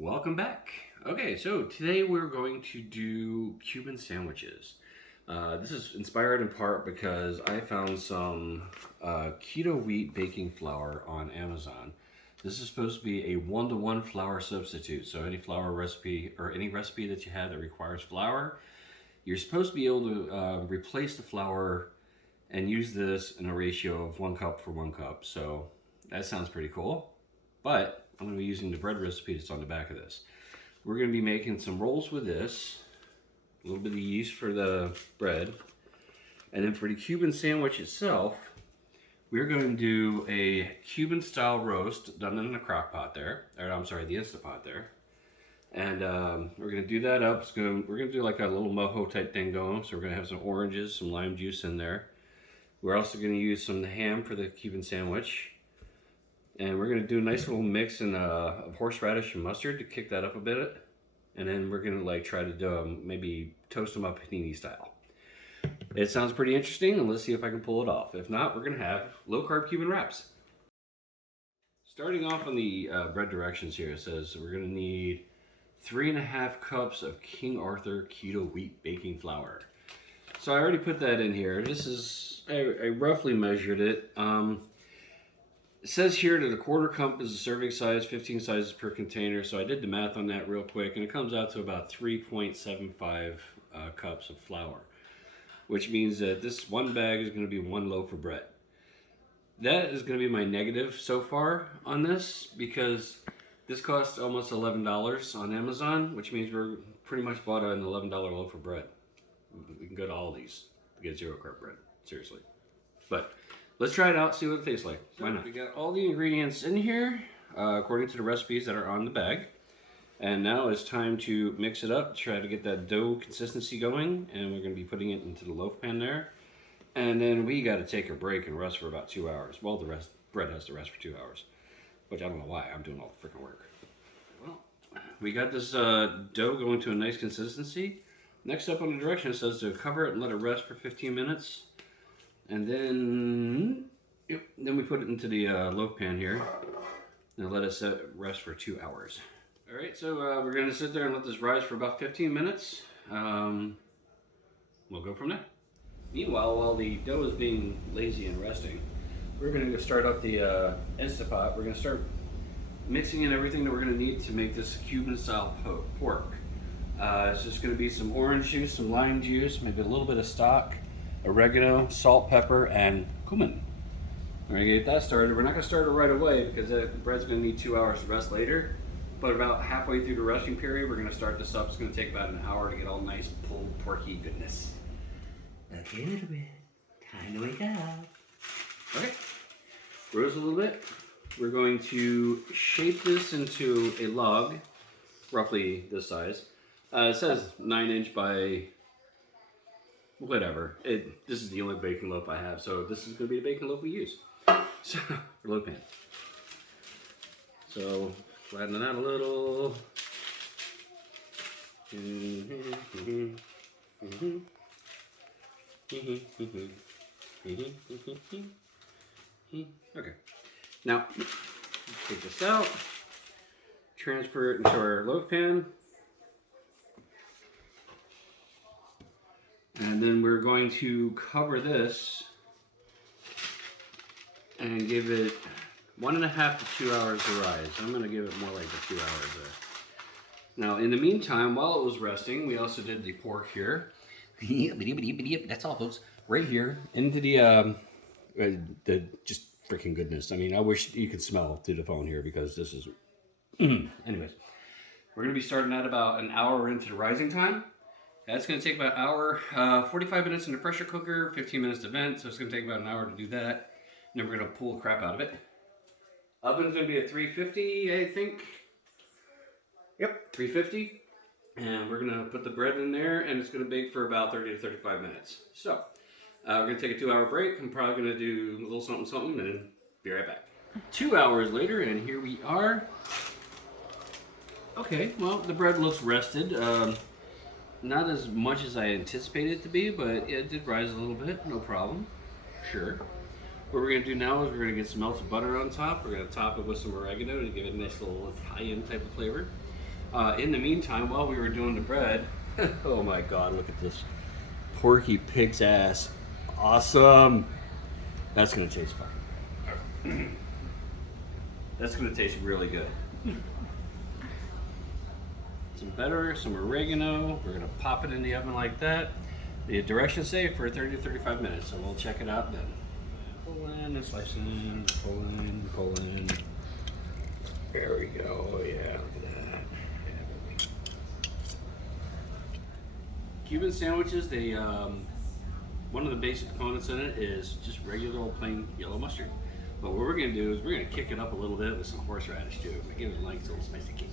Welcome back. Okay, so today we're going to do Cuban sandwiches. This is inspired in part because I found some keto wheat baking flour on Amazon. This is supposed to be a 1-to-1 flour substitute. So any flour recipe or any recipe that you have that requires flour, you're supposed to be able to replace the flour and use this in a ratio of 1 cup for 1 cup. So that sounds pretty cool. But I'm going to be using the bread recipe that's on the back of this. We're going to be making some rolls with this, a little bit of yeast for the bread, and then for the Cuban sandwich itself, we're going to do a Cuban style roast done in a crock pot there, or I'm sorry, the Instapot there. And we're going to do that up. We're going to do like a little mojo type thing going, so we're going to have some oranges, some lime juice in there. We're also going to use some ham for the Cuban sandwich. And we're going to do a nice little mix of horseradish and mustard to kick that up a bit. And then we're going to like try to do maybe toast them up panini style. It sounds pretty interesting, and let's see if I can pull it off. If not, we're going to have low carb Cuban wraps. Starting off on the bread directions here, it says we're going to need 3.5 cups of King Arthur keto wheat baking flour. So I already put that in here. This is, I roughly measured it. It says here that a 1/4 cup is a serving size, 15 sizes per container. So I did the math on that real quick, and it comes out to about 3.75 cups of flour, which means that this one bag is going to be 1 loaf of bread. That is going to be my negative so far on this, because this costs almost $11 on Amazon, which means we're pretty much bought an $11 loaf of bread. We can go to Aldi's to get 0 carb bread, seriously. But let's try it out, see what it tastes like. Why not? We got all the ingredients in here, according to the recipes that are on the bag. And now it's time to mix it up, try to get that dough consistency going. And we're going to be putting it into the loaf pan there. And then we got to take a break and rest for about 2 hours. Well, the bread has to rest for 2 hours, which I don't know why. I'm doing all the freaking work. Well, we got this dough going to a nice consistency. Next up on the direction, it says to cover it and let it rest for 15 minutes. And then we put it into the loaf pan here and let it rest for 2 hours. All right, so we're going to sit there and let this rise for about 15 minutes. We'll go from there. Meanwhile, while the dough is being lazy and resting, we're going to start up the Instapot. We're going to start mixing in everything that we're going to need to make this Cuban style pork. It's just going to be some orange juice, some lime juice, maybe a little bit of stock, oregano, salt, pepper, and cumin. We're going to get that started. We're not going to start it right away because the bread's going to need 2 hours to rest later. But about halfway through the resting period, we're going to start this up. It's going to take about an hour to get all nice, pulled, porky goodness. Okay, little bit. Time to wake up. Okay. Rose a little bit. We're going to shape this into a log, roughly this size. It says 9" by whatever. This is the only baking loaf I have, so this is going to be the baking loaf we use. So, for loaf pan. So, flatten it out a little. Okay. Now, take this out. Transfer it into our loaf pan. And then we're going to cover this and give it 1.5 to 2 hours to rise. I'm going to give it more like the 2 hours there. Now, in the meantime, while it was resting, we also did the pork here. That's all, folks. Right here into the just freaking goodness. I mean, I wish you could smell through the phone here because this is. Anyways, we're going to be starting at about an hour into the rising time. That's going to take about an hour, 45 minutes in the pressure cooker, 15 minutes to vent, so it's going to take about an hour to do that. And then we're going to pull the crap out of it. Oven's going to be at 350, I think. Yep, 350. And we're going to put the bread in there, and it's going to bake for about 30 to 35 minutes. So, we're going to take a 2 hour break. I'm probably going to do a little something, and then be right back. 2 hours later, and here we are. Okay, well, the bread looks rested. Not as much as I anticipated it to be, but it did rise a little bit, no problem. Sure. What we're going to do now is we're going to get some melted butter on top. We're going to top it with some oregano to give it a nice little Italian type of flavor. In the meantime, while we were doing the bread, oh my god, look at this porky pig's ass. Awesome. That's gonna taste fine. That's gonna taste really good. Some butter, some oregano. We're gonna pop it in the oven like that. The directions say for 30 to 35 minutes, so we'll check it out then. Pull in and slice in, pull in, pull in. There we go. Oh yeah, look at that. Yeah, baby. Cuban sandwiches, they one of the basic components in it is just regular old plain yellow mustard. But what we're gonna do is we're gonna kick it up a little bit with some horseradish too. Give it a nice little spicy kick.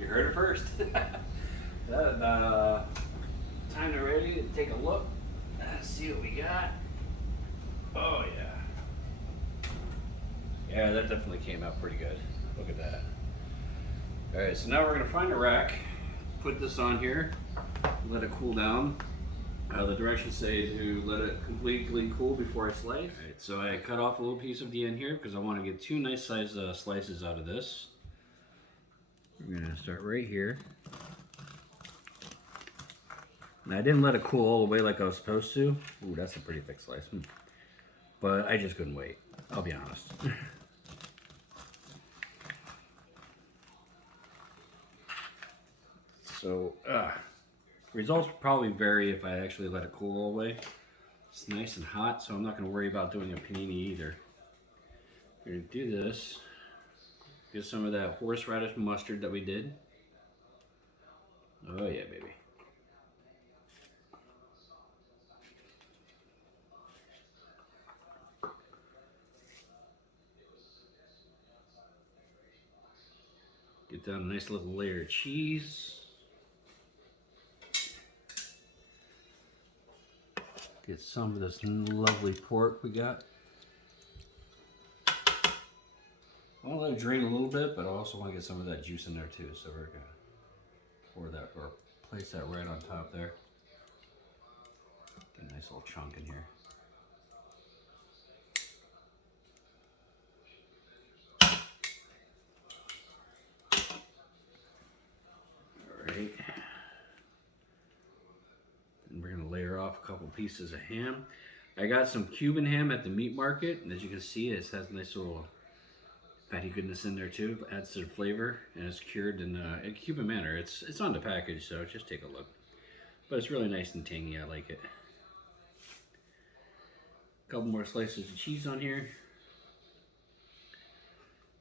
You heard it first. Time to ready to take a look. Let's see what we got. Oh yeah. Yeah, that definitely came out pretty good. Look at that. All right, so now we're gonna find a rack, put this on here, let it cool down. The directions say to let it completely cool before I slice. All right, so I cut off a little piece of the end here because I want to get two nice size slices out of this. We're gonna start right here. Now I didn't let it cool all the way like I was supposed to. Ooh, that's a pretty thick slice. But I just couldn't wait, I'll be honest. So, results probably vary if I actually let it cool all the way. It's nice and hot, so I'm not gonna worry about doing a panini either. We're gonna do this. Get some of that horseradish mustard that we did. Oh yeah, baby. Get down a nice little layer of cheese. Get some of this lovely pork we got. I want to let it drain a little bit, but I also want to get some of that juice in there too. So we're gonna pour that or place that right on top there. Get a nice little chunk in here. Alright. And we're gonna layer off a couple pieces of ham. I got some Cuban ham at the meat market, and as you can see, it has a nice little fatty goodness in there too. Adds to the flavor, and it's cured in a Cuban manner. It's on the package, so just take a look. But it's really nice and tangy. I like it. A couple more slices of cheese on here.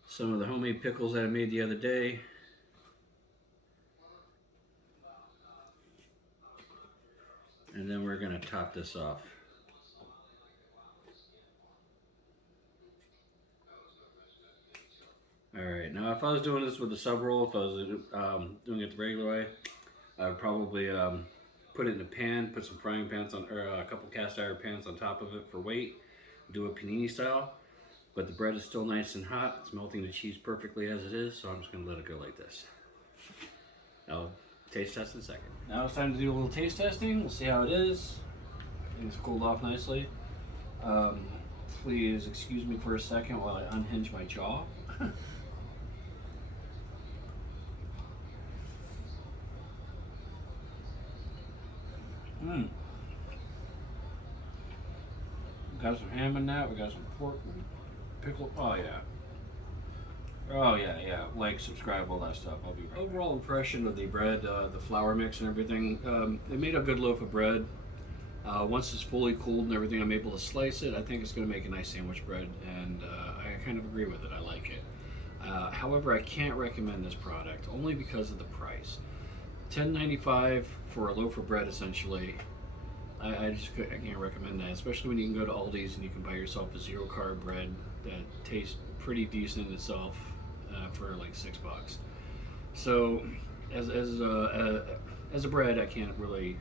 Some of the homemade pickles that I made the other day. And then we're gonna top this off. Alright, now if I was doing this with a sub roll, if I was doing it the regular way, I would probably put it in a pan, put some frying pans on, or a couple cast iron pans on top of it for weight, do a panini style. But the bread is still nice and hot. It's melting the cheese perfectly as it is, so I'm just gonna let it go like this. I'll taste test in a second. Now it's time to do a little taste testing. We'll see how it is. I think it's cooled off nicely. Please excuse me for a second while I unhinge my jaw. We got some ham in that. We got some pork and pickle. Oh yeah. Oh yeah, yeah. Like, subscribe, all that stuff. I'll be right back. Overall impression of the bread, the flour mix and everything. It made a good loaf of bread. Once it's fully cooled and everything, I'm able to slice it. I think it's going to make a nice sandwich bread, and I kind of agree with it. I like it. However, I can't recommend this product only because of the price. $10.95 for a loaf of bread, essentially. I can't recommend that, especially when you can go to Aldi's and you can buy yourself a zero carb bread that tastes pretty decent in itself for like $6. So as a bread, I can't really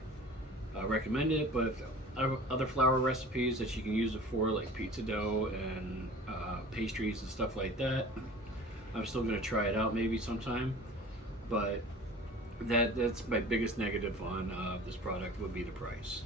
recommend it, but other flour recipes that you can use it for, like pizza dough and pastries and stuff like that, I'm still going to try it out maybe sometime. But that's my biggest negative on this product would be the price.